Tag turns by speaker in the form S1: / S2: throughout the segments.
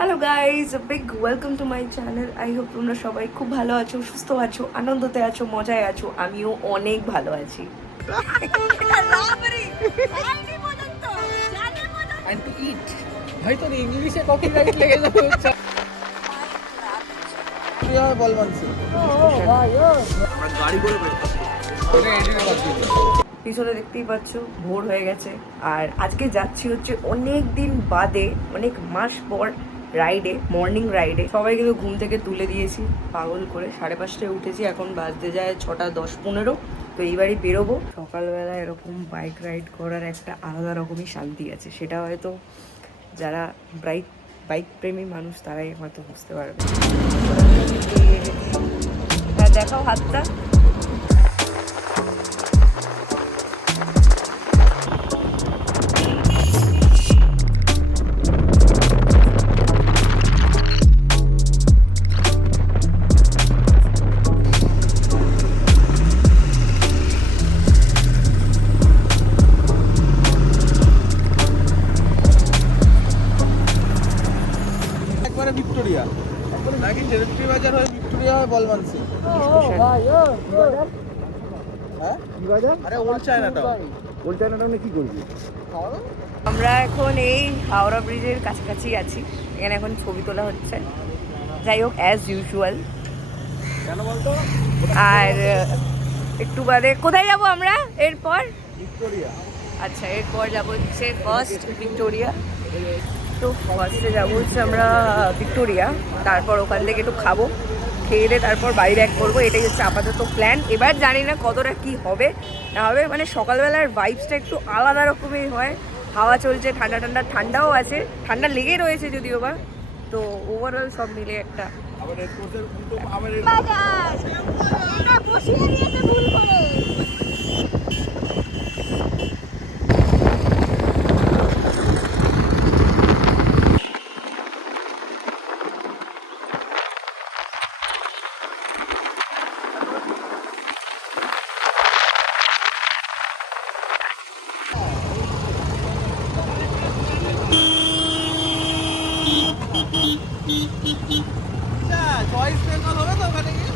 S1: Hello guys big welcome to my channel I hope তোমরা সবাই খুব ভালো আছো সুস্থ আছো আনন্দতে আছো মজায় আছো। আমিও অনেক ভালো আছি।
S2: ইংলিশে কপিরাইট লেগে যাবে। বল
S1: পিছনে দেখতেই পাচ্ছ ভোর হয়ে গেছে। আর আজকে যাচ্ছি হচ্ছে অনেক দিন বাদে অনেক মাস পর রাইডে মর্নিং রাইডে সবাই কিন্তু ঘুম থেকে তুলে দিয়েছি, পাগল করে। সাড়ে পাঁচটায় উঠেছি, এখন বাজতে যায় ছটা দশ পনেরো। তো এইবারই বেরোবো। সকালবেলা এরকম বাইক রাইড করার একটা আলাদা রকমই শান্তি আছে। সেটা হয়তো যারা ব্রাইক বাইক প্রেমী মানুষ, তারাই হয়তো বুঝতে পারবে। দেখাও হাতটা।
S2: খাওয়া দাওয়া
S1: আমরা এখন এই হাওড়া ব্রিজের কাছাকাছি আছি। এখানে এখন ছবি তোলা হচ্ছে। যাই হোক অ্যাজ ইউজুয়াল আর একটু বাদে কোথায় যাব আমরা? এরপর?
S2: ভিক্টোরিয়া।
S1: আচ্ছা এরপর যাব হচ্ছে ফার্স্ট ভিক্টোরিয়া। তো ফার্স্টে যাব হচ্ছে আমরা ভিক্টোরিয়া। তারপর ওখান থেকে একটু খাব। খেয়ে দিয়ে তারপর বাড়ি ব্যাক করব এটাই হচ্ছে আপাতত প্ল্যান এবার জানি না কতটা কি হবে না হবে মানে সকালবেলার ভাইবসটা একটু আলাদা রকমের হয়। হাওয়া চলছে ঠান্ডা ঠান্ডা ঠান্ডাও আছে ঠান্ডা লেগে রয়েছে যদিও বা। তো ওভারঅল সব মিলে একটা
S2: আবার রেড কোর্সের উল্টো আবার red-
S3: বাজার এটা বসিয়ে দিয়েছে ভুল করে
S2: আচ্ছা, choice বেঙ্গল হবে তো ওখানে গিয়ে?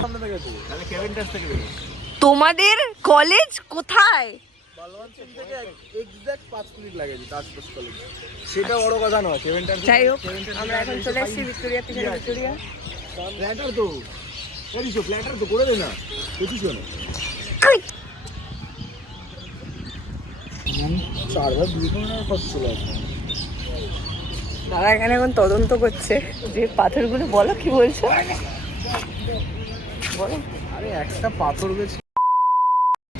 S2: সামনে থেকে গেছে। তাহলে কেভিনটাস থেকে বেরো।
S1: তোমাদের কলেজ কোথায়?
S2: বলওয়ান সিং থেকে exact পাঁচ মিনিট লাগে তাজ পোস্ট কলেজ সেটা বড় কথা নয়
S1: যাই হোক আমরা এখন চলে এসেছি ভিক্টোরিয়া থেকে ভিক্টোরিয়া।
S2: তো। করিস প্ল্যাটার তো করে দে না। বুঝিস না চারবার দুই ঘণ্টার চলে আসবে
S1: দাদা এখানে এখন তদন্ত করছে। যে পাথরগুলো বলো কি বলছো? বলো
S2: আরে একটা পাথর গেছে।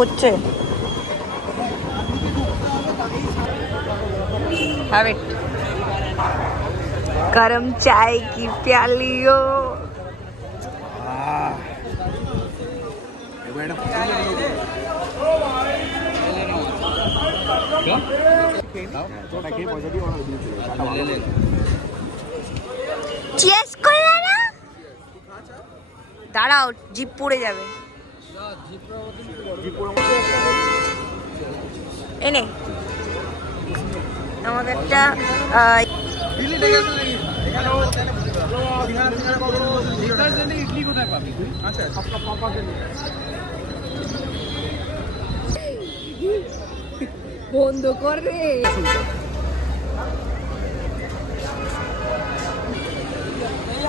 S1: হচ্ছে Have it. गरम चाय की प्यालियो
S2: এবার এটা পয়সা দিয়ে অর্ডার দিয়েছিল
S1: চিয়ার্স করলে না দাঁড়াও জিপ পড়ে যাবে এনে
S2: ইডলি কোথায় পাবি আচ্ছা সবটা
S1: বন্ধ কর রে।
S2: এই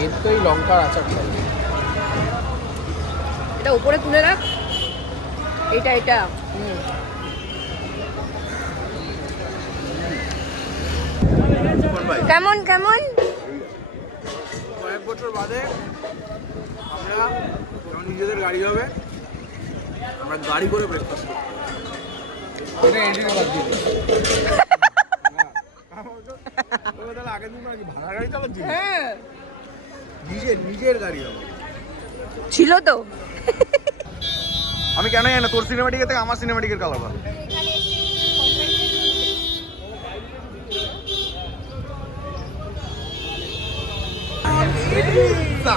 S2: এর তো এই লঙ্কার আচার খাবে
S1: এটা উপরে তুলে রাখ। এটা এটা। হুম। কেমন কেমন?
S2: কয়েক বছর বাদে আমরা যখন নিজেদের গাড়ি হবে আমরা গাড়ি করে ব্রেকফাস্ট করব। এটা এডিটে বাদ দিয়ে নাকি ভাড়া গাড়ি চালাচ্ছি
S1: হ্যাঁ।
S2: নিজের নিজের গাড়ি হবে।
S1: ছিল তো।
S2: আমি কেন জানি না তোর সিনেমাটিকের থেকে আমার সিনেমাটিকের কালার ভালো।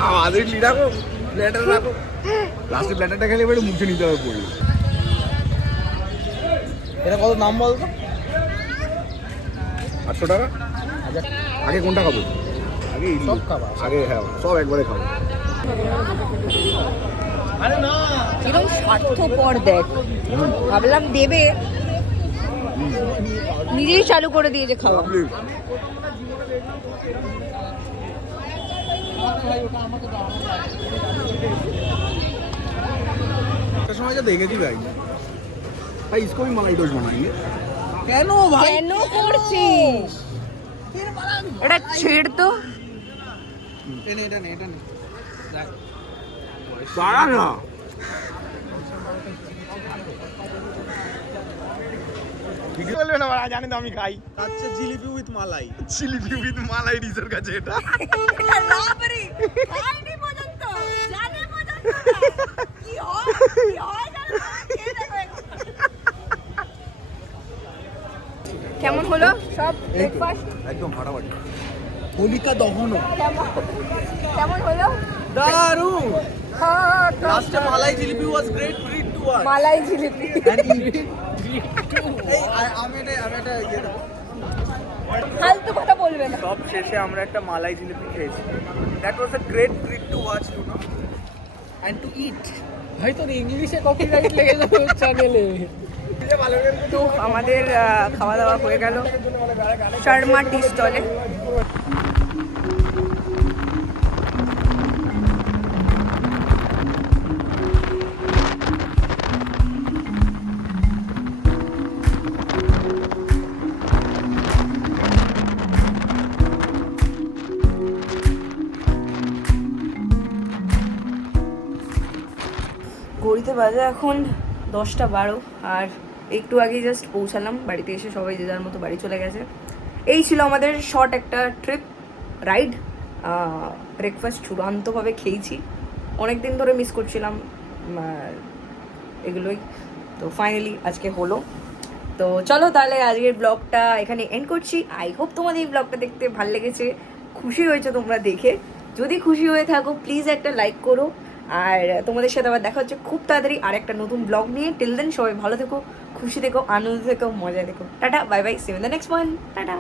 S2: আমাদের রাখো। লাস্টে খেলে এবারে নিতে হবে পড়ি এটা কত নাম বল তো আটশো টাকা? আগে কোনটা খাব? আগে সব খাব। আগে হ্যাঁ সব একবারে খাব।
S1: স্বার্থ স্বার্থপর দেখ। ভাবলাম দেবে। নিজেই চালু করে দিয়েছে খাওয়া।
S2: সময় যা দেখেছি ভাই। ভাই কেন ভাই?
S1: কেন করছিস? এটা ছেড় তো
S2: এটা নে এটা নে এটা নে দাঁড়া না ঠিক বলবে না বাড়া জানি তো আমি খাই
S4: আচ্ছা জিলিপি উইথ মালাই
S2: জিলিপি উইথ মালাই ডিজের কাছে এটা
S3: লাভরি খাইনি পর্যন্ত জানে পর্যন্ত না। কি হয় কি হয় জানো না? খেয়ে দেখো একবার।
S1: কেমন হলো? সব ব্রেকফাস্ট
S2: একদম ফাটাফাটি হোলিকা দহন
S1: কেমন হলো? হ্যাঁ,
S4: লাস্টে malai jalebi was great treat to us
S1: malai jalebi.
S4: এই আমি এটা আমি এটা ইয়ে
S1: ফালতু কথা বলবে না।
S4: সব শেষে আমরা একটা মালাই জিলিপি খেয়েছি। That was a great treat to watch you know
S1: and to eat
S5: ভাই তোর ইংলিশে কপিরাইট লেগে যাবে চ্যানেলে
S1: তো আমাদের খাওয়া দাওয়া হয়ে গেল। শর্মা টি স্টলে। ঘড়িতে বাজে এখন দশটা বারো, আর একটু আগে জাস্ট পৌঁছালাম, বাড়িতে এসে সবাই যে যার মতো বাড়ি চলে গেছে। এই ছিল আমাদের শর্ট একটা ট্রিপ রাইড ব্রেকফাস্ট চূড়ান্তভাবে খেয়েছি। অনেক দিন ধরে মিস করছিলাম এগুলোই। তো ফাইনালি আজকে হলো। তো চলো তাহলে আজকের ব্লগটা এখানে এন্ড করছি। আই হোপ তোমাদের এই ব্লগটা দেখতে ভালো লেগেছে। খুশি হয়েছে তোমরা দেখে। যদি খুশি হয়ে থাকো প্লিজ একটা লাইক করো। আর তোমাদের সাথে আবার দেখা হচ্ছে খুব তাড়াতাড়ি আর একটা নতুন ব্লগ নিয়ে। টিল দেন সবাই ভালো থেকো। খুশি থেকো আনন্দ থেকো মজা থেকো। Tata bye bye seven the next one tata.